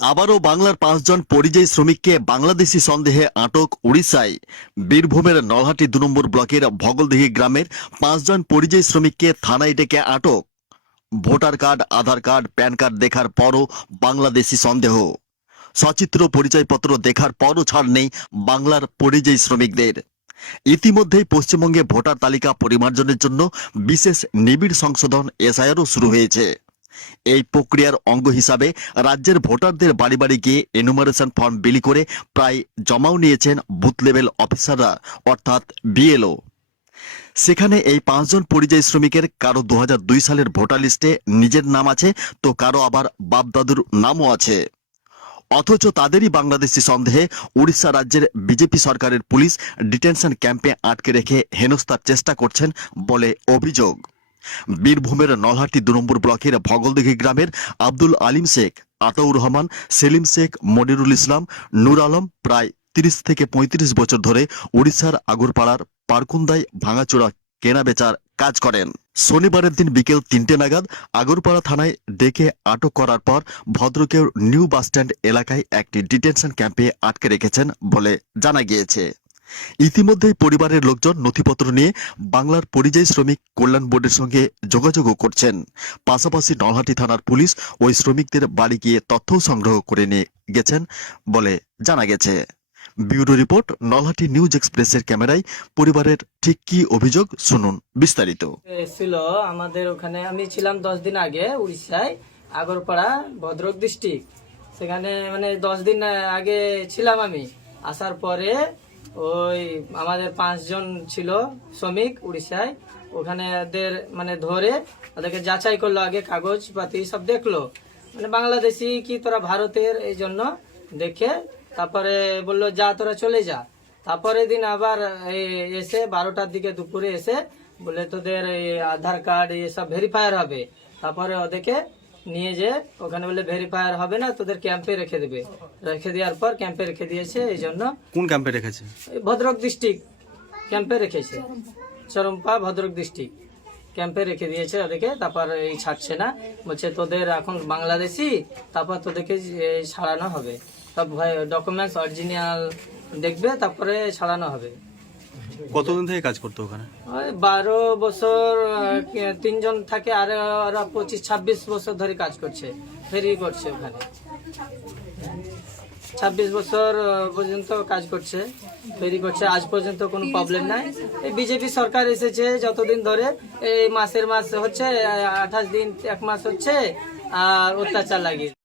আবারও বাংলার 5 জন পরিযায়ী শ্রমিককে বাংলাদেশি সন্দেহে আটক উড়িষ্যায়। বীরভূমের নলহাটি 2 নম্বর ব্লকের ভগলদিঘি গ্রামের 5 জন পরিযায়ী শ্রমিককে থানায় ডেকে আটক। ভোটার কার্ড, আধার কার্ড, প্যান কার্ড দেখার পরও বাংলাদেশি সন্দেহ। সচিত্র পরিচয়পত্র দেখার পরও ছাড় নেই বাংলার পরিযায়ী শ্রমিকদের। ইতিমধ্যেই পশ্চিমবঙ্গে ভোটার তালিকা পরিমার্জনের জন্য বিশেষ নিবিড় সংশোধন এসআইআরও শুরু হয়েছে। এই প্রক্রিয়ার অঙ্গ হিসাবে রাজ্যের ভোটারদের বাড়ি বাড়ি গিয়ে এনুমারেশন ফর্ম বিলি করে প্রায় জমাও নিয়েছেন বুথ লেভেল অফিসাররা, অর্থাৎ বিএলও। সেখানে এই 5 জন পরিযায়ী শ্রমিকের কারো 2002 সালের ভোটার লিস্টে নিজের নাম আছে, তো কারো আবার বাপদাদুর নামও আছে। অথচ তাদেরই বাংলাদেশি সন্দেহে উড়িষ্যা রাজ্যের বিজেপি সরকারের পুলিশ ডিটেনশন ক্যাম্পে আটকে রেখে হেনস্থার চেষ্টা করছেন বলে অভিযোগ। বীরভূমের নলহাটি 2 নম্বর ব্লকের ভগলদিঘি গ্রামের আব্দুল আলিম শেখ, আতাউর রহমান, সেলিম শেখ, মনিরুল ইসলাম, নূর আলম প্রায় 30 থেকে 35 বছর ধরে উড়িষ্যার আগরপাড়ার পারকুন্দায় ভাঙাচোরা কেনাবেচার কাজ করেন। শনিবারের দিন বিকেল 3টে নাগাদ আগরপাড়া থানায় ডেকে আটক করার পর ভদ্রকের নিউ বাসস্ট্যান্ড এলাকায় একটি ডিটেনশন ক্যাম্পে আটকে রেখেছেন বলে জানা গিয়েছে। ইতিমধ্যেই পরিবারের লোকজন নথিপত্র নিয়ে বাংলার পরিযায়ী শ্রমিক কল্যাণ বোর্ডের সঙ্গে যোগাযোগও করছেন। পাশাপাশি নলহাটি থানার পুলিশ ওই শ্রমিকদের বাড়ি গিয়ে তথ্য সংগ্রহ করে নিয়ে গেছেন বলে জানা গেছে। ব্যুরো রিপোর্ট, নলহাটি নিউজ এক্সপ্রেসের ক্যামেরায়। পরিবারের ঠিক কি অভিযোগ শুনুন বিস্তারিত। এসেছিল আমাদের ওখানে, আমি ছিলাম 10 দিন আগে উড়িষ্যায়, আগরপাড়া ভদ্রক ডিস্ট্রিক্ট। সেখানে মানে 10 দিন আগে ছিলাম আমি। আসার পরে ওই আমাদের 5 জন ছিল শ্রমিক উড়িষ্যায়, ওখানে ওদের মানে ধরে ওদেরকে যাচাই করলো, আগে কাগজপাতি সব দেখলো, মানে বাংলাদেশি কি তোরা ভারতের, এই জন্য দেখে তারপরে বললো যা তোরা চলে যা। তারপরে দিন আবার এসে 12টার দিকে দুপুরে এসে বলে তোদের এই আধার কার্ড এসব ভেরিফায়ার হবে। তারপরে ওদেরকে নিয়ে যে ওখানে বলে ভেরিফায়ার হবে না, তোদের ক্যাম্পে রেখে দেবে। রেখে দেওয়ার পর ক্যাম্পে রেখে দিয়েছে। এই জন্য কোন ক্যাম্পে রেখেছে? ভদ্রক ডিস্ট্রিক্ট ক্যাম্পে রেখেছে, চরমপা ভদ্রক ডিস্ট্রিক্ট ক্যাম্পে রেখে দিয়েছে ওদেরকে। তারপর এই ছাড়ছে না, বলছে তোদের এখন বাংলাদেশি, তারপর তোদেরকে ছাড়ানো হবে। সব ডকুমেন্টস অরিজিনাল দেখবে, তারপরে ছাড়ানো হবে। কতদিন থেকে কাজ করতো ওখানে? ওই 12 বছর 3 জন থাকে, আর 25-26 বছর ধরে কাজ করছে, ফেরি করছে ওখানে। 26 বছর পর্যন্ত কাজ করছে, ফেরি করছে। আজ পর্যন্ত কোনো প্রবলেম নাই। এই বিজেপি সরকার এসেছে যতদিন ধরে, এই মাস হচ্ছে 28 দিন, 1 মাস হচ্ছে, আর অত্যাচার লাগিয়ে